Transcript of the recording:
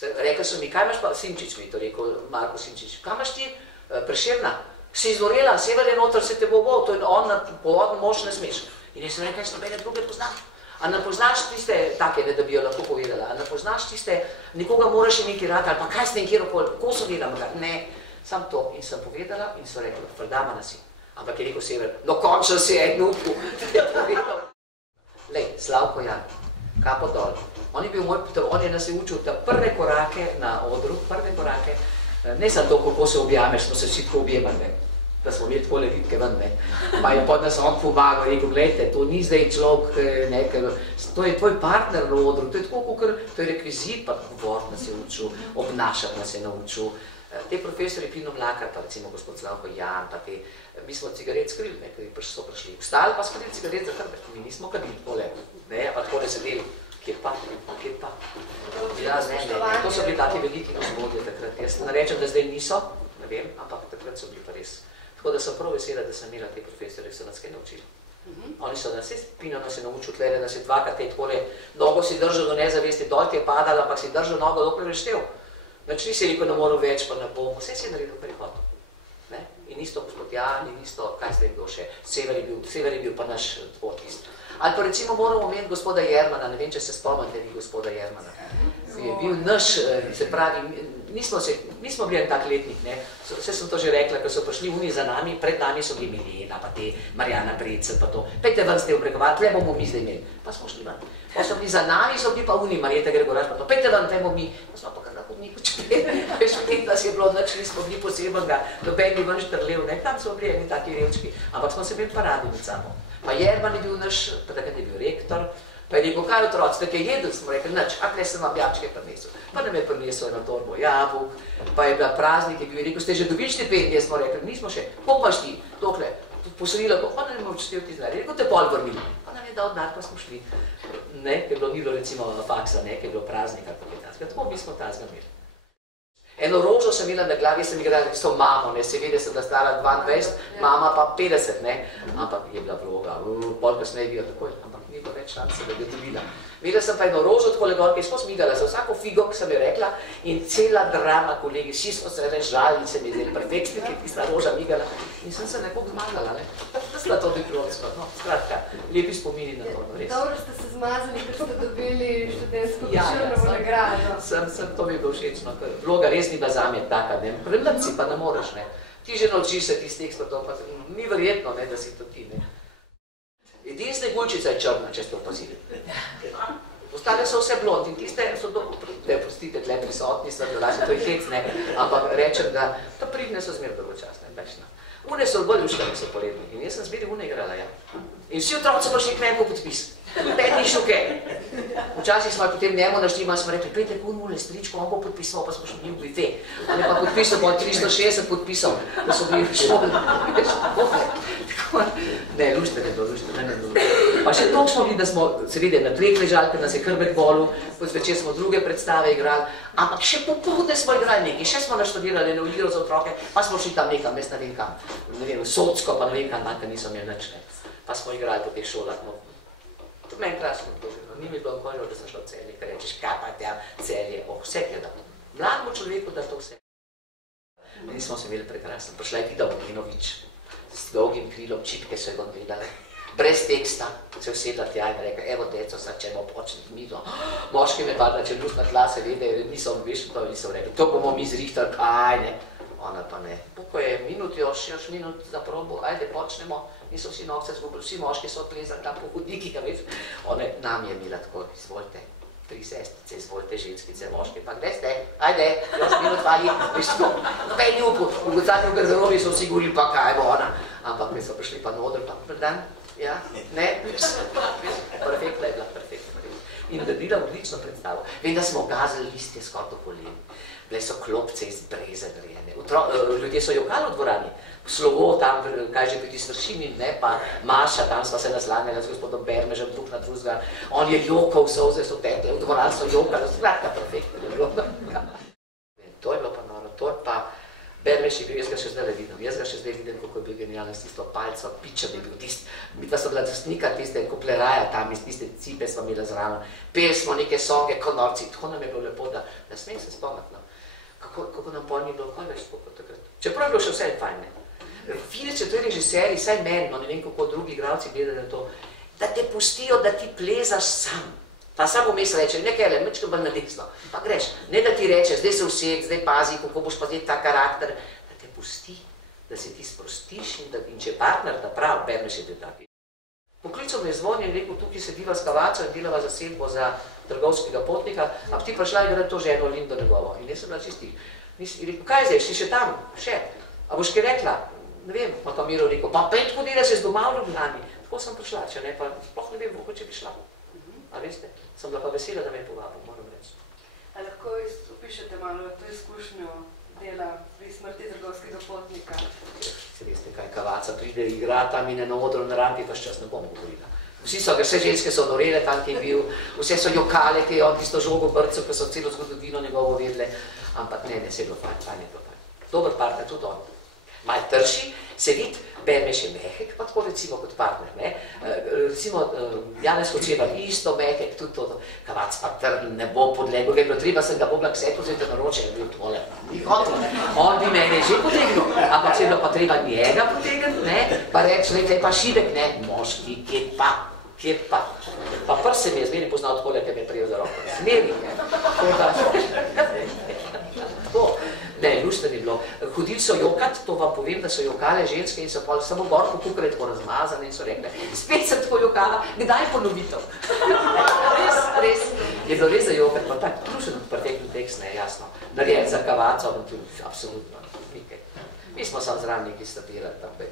Rekli so mi, kaj imaš pa, Sinčič mi je to rekel, Marko Sinčič, kaj imaš ti, Prešerna, si izgorela, Sever je noter, se te bo, to je on, povodno mož ne smeš. In jaz sem rekel, jaz nobene druge poznam. A ne poznaš tiste, take, da bi jo lahko povedala, a ne poznaš tiste, nekoga moraš imeti rad, ali pa kaj ste in kjerokoli, kako so delamo ga, ne, sam to. In sem povedala in so rekli, Frdamana si. Ampak je rekel Sever, no končno si je nupu. Lej, Slavko Jan, kapo dol. On je bil moj, on je nas je učil ta prve korake na odru, prve korake, ne samo to, kako se objameš, smo se vsi tako objemali, da smo imeli takole vitke ven, ne. Pa je pod nas on pomagal, rekel, gledajte, to ni zdaj človek, to je tvoj partner na odru, to je tako, kakor, to je rekvizit, pa govoriti nas je učil, obnašati nas je naučil. Te profesori Pino Mlakar, pa recimo gospod Slavko Jan, pa te, mi smo cigaret skrili, ne, ko so prišli. Ostali pa skrili cigaret za hrbet, mi nismo kadili takole, ne, pa takole sedeli. Kjer pa? Ja, ne, to so bili taki veliki gospodje takrat. Jaz ne rečem, da zdaj niso, ne vem, ampak takrat so bili pa res. Tako da sem prav vesela, da sem imela te profesore, ki so nas kaj naučili. Oni so nas, Pino nas je naučil tlele, da si dvakrat te takole, nogo si držal do nezavesti, dol ti je padala, ampak si držal nogo, dokler je štev. Znači nisi rekel, ne moram več, pa ne bom, vse si je naredil prihod. In isto gospod Jan, in isto, kaj ste kdo še, Sever je bil pa naš podpis. Ali pa recimo moramo omeniti gospoda Jermana, ne vem, če se spomnite vi gospoda Jermana. Je bil naš, se pravi, nismo bili en tak letnik, ne. Vse sem to že rekla, ko so prišli oni za nami, pred nami so bili Milena, pa te Marjana Brecel, pa to. Pejte ven ste obregovali, tle bomo mi zdaj imeli. Pa smo šli ven. Pa so bili za nami, so bili pa oni, Marjeta Gregorač, pa to. Pejte ven, tle bomo mi. Pa smo pa kar na hodniku čepeli. Veš, v tem nas je bilo nič, nismo bili posebenega, noben ni ven štrlev, ne. Tam smo bili eni taki revčki, ampak smo se imeli pa radi med sabo. Pa Jerman je bil naš, pa takrat je bil rektor, pa je rekel, kaj otroci, tako je jedel, smo rekli, nič, a kle sem vam jačke prinesel. Pa nam je prinesel eno torbo jabolk, pa je bila praznik, je bil rekel, ste že dobili štipendije, smo rekli, nismo še, koliko imaš ti, dokle, posodila, pa ne bomo čestil ti znali, rekel, te pol vrnili. Pa nam je dal denar, pa smo šli, ne, ker ni bilo recimo faksa, ne, ker je bilo praznik, ali pa kaj tazga, tako mi smo tazga imeli. Eno rožo sem imela na glavi, sem igrala s to mamo, ne, seveda sem da stala 22, mama pa 50, ne, ampak je bila vloga, pol kasneje bi jo takoj, ampak ni bilo več šance, da bi jo dobila. Videla sem pa eno rožo takole gor, ki je sploh smigala za vsako figo, ki sem jo rekla, in cela drama, kolegi, vsi smo se režali in se mi zdeli perfektni, ki je tista roža migala in sem se nekako zmagala, ne. Sla to diplomsko, no, skratka, lepi spomini na to, res. Dobro ste se zmazali, ker ste dobili študentsko Prešernovo nagrado. Sem, to mi je bilo všečno, ker vloga res ni bila zame taka, ne, premlad si pa ne moreš, ne. Ti že naučiš se tistih ekspertov, pa ni verjetno, ne, da si to ti, ne. Edina Sneguljčica je črna, če ste opazili. Ostale so vse blond in tiste so prostite, tle prisotni, to je hec, ne, ampak rečem, da to pridne so zmer dolgočasne, večna. Une so bolj luštane so poletniki in jaz sem zbiri une igrala, ja. In vsi otroci so prišli k meni po podpis. Ten ni šuke. Včasih smo potem njemu našli, smo rekli, pejte kun mule stričko, on bo podpisal, pa smo šli v bife. On je pa podpisal, bo 360 podpisal, ko so bili v šoli. Ne, luštane je bilo, luštane je bilo. Pa še toliko smo bili, da smo seveda na treh ležali, ker nas je hrbet bolel, zvečer smo druge predstave igrali, ampak še popoldne smo igrali nekaj, še smo naštudirali neoliro za otroke, pa smo šli tam nekam, jaz ne vem kam, ne vem, v Socko, pa ne vem kam, ker niso imeli nič, ne. Pa smo igrali po teh šolah, no. To meni krasno poživno, ni mi bilo okolijo, da sem šla v Celje, ker rečeš, kaj pa tja Celje, vse gleda. Mlademu človeku da to vse. Nismo se imeli prekrasno, prišla je Vida Vojinovič, s dolgim krilom, čipke so jo gledali, brez teksta, se usedla tja in rekla, evo deco, sad ćemo početi milo. Moški me padla, če luštna tla se vede, niso rekli, to bomo mi zrihtali, kaj ne. Ona pa ne. Ko je minut još minut za probu, ajde počnemo, niso vsi novce zgubili, vsi moški so odplezali tam po hodnikih, veš. Ona nam je imela tako, izvolite, 3 sestrice, izvolite ženskice, moški, pa gde ste, ajde, još minut vali, veš tako, nobeni upu, v zadnjem garderobi so vsi govorili, pa kaj bo ona. Ampak mi so prišli pa na oder, pa dan, ja, ne, perfektna je bila, perfektna. In naredila odlično predstavo. Vem, da smo gazili listje skoraj do kolen. Bile so klopce iz breze narejene. Ljudje so jokali v dvorani. Slovo tam, kaj že pri ti Svršini, ne, pa Maša, tam sva se naslanjala z gospodom Bermežem, drug na drugega. On je jokal, solze so tekle, v dvorani so jokali, skratka, perfektno je bilo. To je bilo pa noro, to je pa Bermeš je bil, jaz ga še zdaj vidim, kako je bil genialen s tisto palco, piča, da je bil tist, midva so bila dostnika tiste kupleraja tam, iz tiste cipe smo imeli zraven, peli smo neke songe, kot norci, tako nam je bilo lepo, da smem se spomniti, no. Kako nam pol ni bilo, kaj več tako takrat. Čeprav je bilo še vse fajn, ne. Finič je to režiserji, saj meni, no ne vem kako drugi igralci gledajo to, da te pustijo, da ti plezaš sam. Pa samo vmes reče, nekaj le, mečko bolj na desno, pa greš. Ne da ti reče, zdaj se usek, zdaj pazi, kako boš pa zdaj ta karakter, da te pusti, da se ti sprostiš in če je partner, da prav, Bermeš je bil taki. Poklical me je zvonil in rekel, tukaj sediva s Kavacom in delava zasedbo za trgovskega potnika, a ti prišla in to ženo Lindo njegovo. In jaz sem bila čistih. In rekel, kaj zdaj, si še tam? Še. A boš kaj rekla? Ne vem, ma to Miro rekel, pa pet hodila se z doma v Ljubljani. Tako sem prišla, če ne, pa sploh ne vem, če bi šla. A veste, sem bila pa vesela, da me je povabil, moram reči. A lahko opišete malo to izkušnjo dela pri smrti trgovskega potnika? Se veste, kaj Kavaca pride, igra tam in je na odru na rampi, pa čas ne bom govorila. Vse ženske so norele tam, ki je bil, vse so jokale, ki je on tisto žogo brcel, ki so celo zgodovino njegovo vedle, ampak ne, se je bilo fajn je bilo fajn. Dober partner, tudi on. Mal trši, se vidi, Bermeš je mehek, pa tako recimo kot partner, ne. Recimo Janez Hočevar, isto mehek, tudi to, Kavac pa trn, ne bo podlegel, je bilo treba, sem ga mogla k sebi vzeti na roče, je bil tole, ni hotel, on bi mene že potegnil, ampak se je bilo pa treba njega potegniti, ne, pa reči, lejte, pa šibek, ne, moški, kje pa, pa prst se mi je zmeri poznal takole, ker me je prijel za roko, zmeri, tako. Ne, luštno ni bilo. Hodili so jokat, to vam povem, da so jokale ženske in so pa samo gor pokukale tako razmazane in so rekle, spet sem tako jokala, kdaj ponovitev? Res. Je bilo res za jokat, pa tak trušen pretekli tekst, ne, jasno. Narejen za Kavaco, absolutno, nekaj. Mi smo sam zraven neki statirali, tako je.